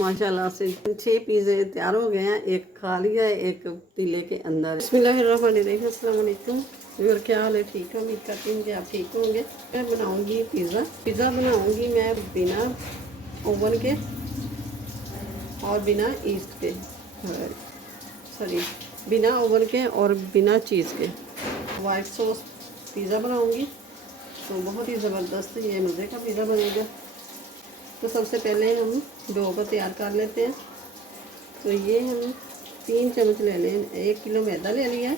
माशाल्लाह से 6 पिज़्ज़े तैयार हो गए हैं। एक खा लिया है, एक पतीले के अंदर। बिस्मिल्लाहिर्रहमानिर्रहीम, अस्सलाम वालेकुम। और क्या हाल है? ठीक है, उम्मीद करती हूँ कि आप ठीक होंगे। मैं बनाऊँगी पिज़्ज़ा बनाऊँगी मैं बिना ओवन के और बिना ईस्ट के, सॉरी, बिना ओवन के और बिना चीज़ के। वाइट सॉस पिज़्ज़ा बनाऊँगी तो बहुत ही ज़बरदस्त ये मज़े का पिज़्ज़ा बनेगा। तो सबसे पहले हम डो को तैयार कर लेते हैं। तो ये हम 3 चम्मच ले लें। 1 किलो मैदा ले लिया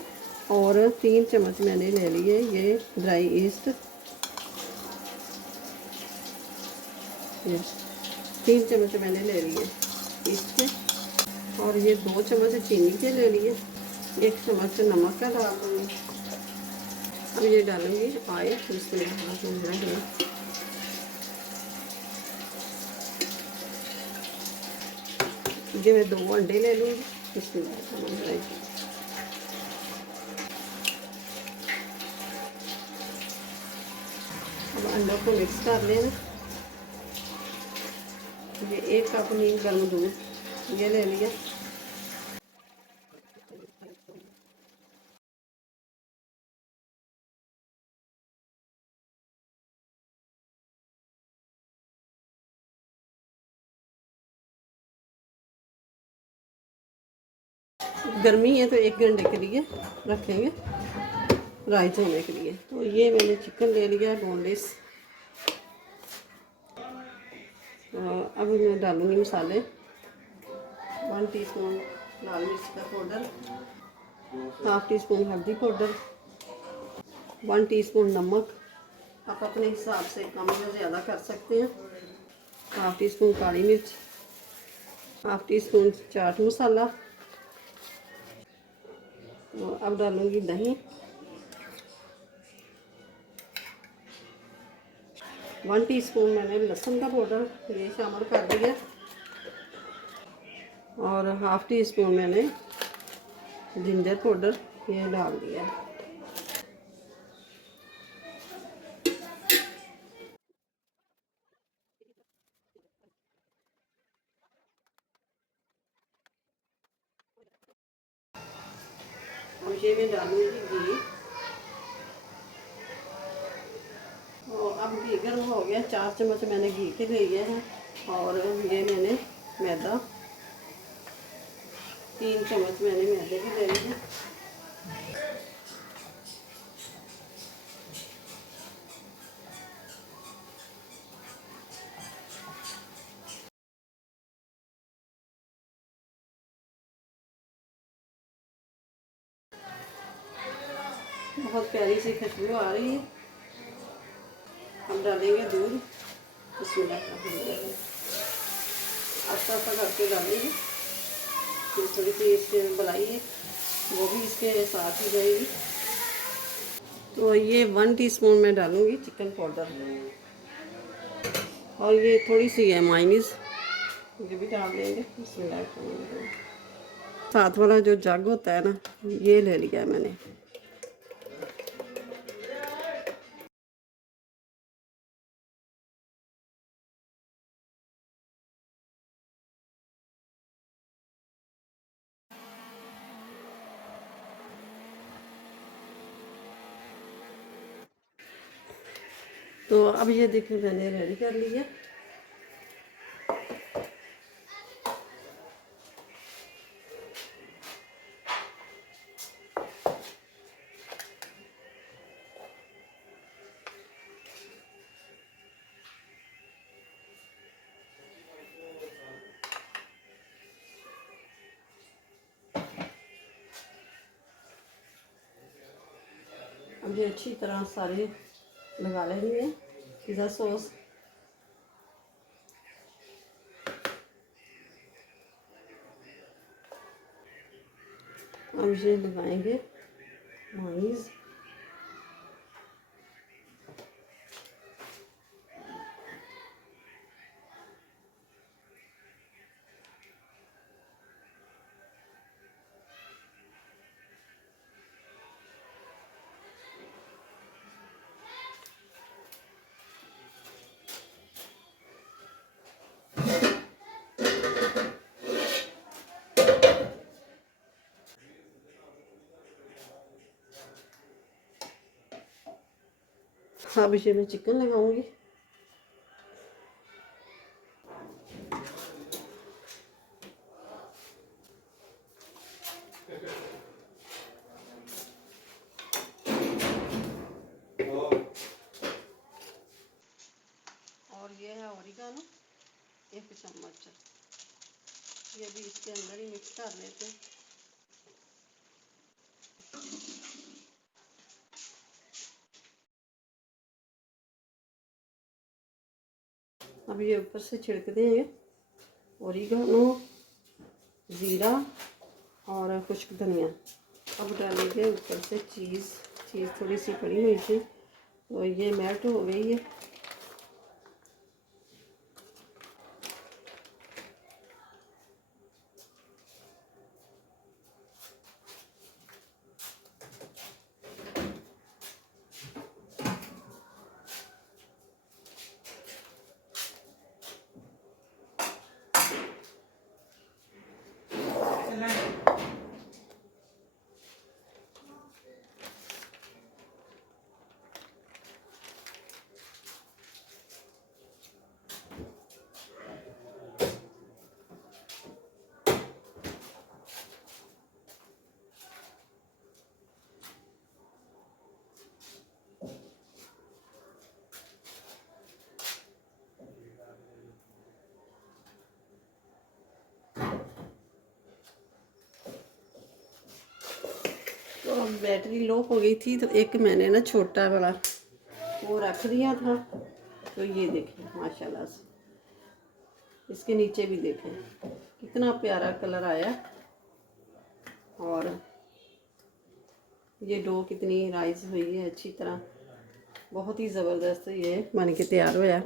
और 3 चम्मच मैंने ले लिए ये ड्राई ईस्ट। ये 3 चम्मच मैंने ले लिए ईस्ट के, और ये 2 चम्मच चीनी के ले लिए। 1 चम्मच नमक का डाल दूँगी। अब ये डालूँगी ऑयल। बिस्मिल्लाह। ये मैं 2 अंडे ले लूँगी। बिस्मिल्लाह। अब अंडों को मिक्स कर लेना। ये 1 कप नीम गर्म दूध ये ले लिया। गर्मी है तो 1 घंटे के लिए रखेंगे राइस होने के लिए। तो ये मैंने चिकन ले लिया बोनलेस। अब मैं डालूँगी मसाले। 1 टीस्पून लाल मिर्च का पाउडर, हाफ टी स्पून हल्दी पाउडर, 1 टीस्पून नमक। आप अपने हिसाब से कम या ज़्यादा कर सकते हैं। हाफ टी स्पून काली मिर्च, half tea spoon chaat masala. तो अब डालूँगी दही, 1 टीस्पून मैंने लहसुन का पाउडर ये शामिल कर दिया, और हाफ टी स्पून मैंने जिंजर पाउडर ये डाल दिया। और ये मैं डालूँगी घी। और अब घी गर्म हो गया। 4 चम्मच मैंने घी के लिए हैं, और ये मैंने मैदा 3 चम्मच मैंने मैदे के ले लिए। बहुत प्यारी सी खुशबू आ रही है। हम डालेंगे दूध। बिस्मिल्लाह। आस्ता आस्ता करके डालेंगे। फिर थोड़ी सी इसके मलाई है वो भी इसके साथ ही जाएगी। तो ये 1 टीस्पून मैं डालूँगी चिकन पाउडर, और ये थोड़ी सी है मायोनीज़ ये भी डाल देंगे। बिस्मिल्लाह। साथ वाला जो जग होता है ना, ये ले लिया है मैंने। तो अब ये देखिए मैंने रेडी कर लिया। अब ये अच्छी तरह सारे लगा लेंगे पिज़्ज़ा सॉस। अब ये लगाएंगे मेयोनीज़। अब इसे मैं चिकन लगाऊंगी। और ये है ओरिगानो, 1 चम्मच। ये भी इसके अंदर ही मिक्स कर लेते हैं। अब ये ऊपर से छिड़क देंगे ओरिगानो, ज़ीरा और खुश्क धनिया। अब डालेंगे ऊपर से चीज़ थोड़ी सी पड़ी हुई थी तो ये मेल्ट हो गई है। तो अब बैटरी लो हो गई थी तो एक मैंने ना छोटा वाला वो रख दिया था। तो ये देखें माशाल्लाह से, इसके नीचे भी देखें कितना प्यारा कलर आया। और ये डो कितनी राइस हुई है अच्छी तरह, बहुत ही ज़बरदस्त ये बन के तैयार होया।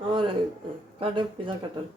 और कट पिज़्ज़ा कटर।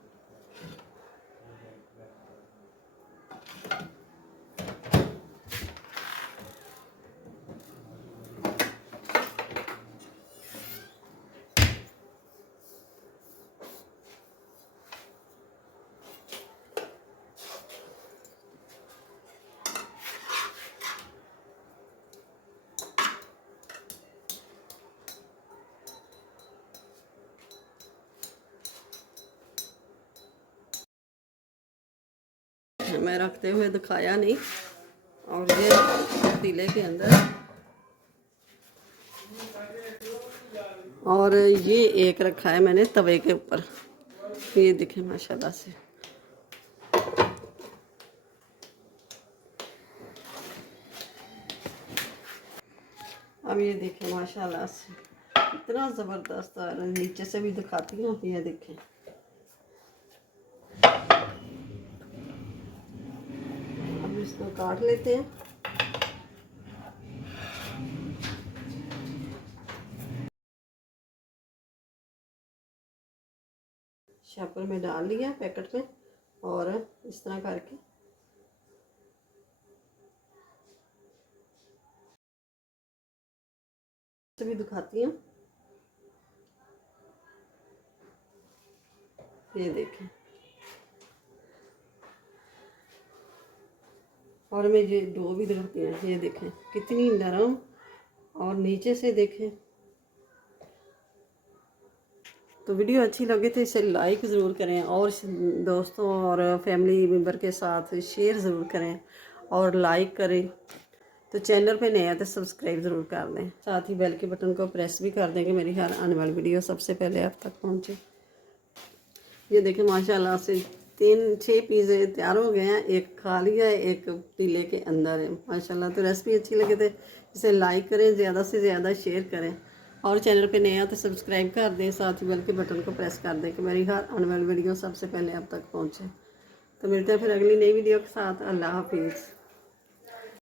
मैं रखते हुए दिखाया नहीं। और ये पतीले के अंदर, और ये एक रखा है मैंने तवे के ऊपर। ये देखें माशाल्लाह से। अब ये देखें माशाल्लाह से इतना ज़बरदस्त आ रहा है। नीचे से भी दिखाती हूँ, ये देखें। अब इसको काट लेते हैं। शॉपर में डाल लिया पैकेट में, और इस तरह करके भी दिखाती हूँ। ये देखें, और मैं ये डो भी दिखाती हूँ। ये देखें कितनी नरम, और नीचे से देखें। तो वीडियो अच्छी लगे तो इसे लाइक ज़रूर करें, और दोस्तों और फैमिली मेम्बर के साथ शेयर ज़रूर करें, और लाइक करें। तो चैनल पे नया तो सब्सक्राइब ज़रूर कर दें, साथ ही बेल के बटन को प्रेस भी कर दें कि मेरी हर आने वाली वीडियो सबसे पहले आप तक पहुंचे। ये देखें माशाल्लाह से 6 पिज़्ज़े तैयार हो गए हैं। एक खा लिया है, एक पतीले के अंदर है माशाल्लाह। तो रेसिपी अच्छी लगे तो इसे लाइक करें, ज़्यादा से ज़्यादा शेयर करें, और चैनल पे नया तो सब्सक्राइब कर दें, साथ ही बेल के बटन को प्रेस कर दें कि मेरी हर आने वाली वीडियो सबसे पहले आप तक पहुँचे। तो मिलते हैं फिर अगली नई वीडियो के साथ। अल्लाह हाफिज़।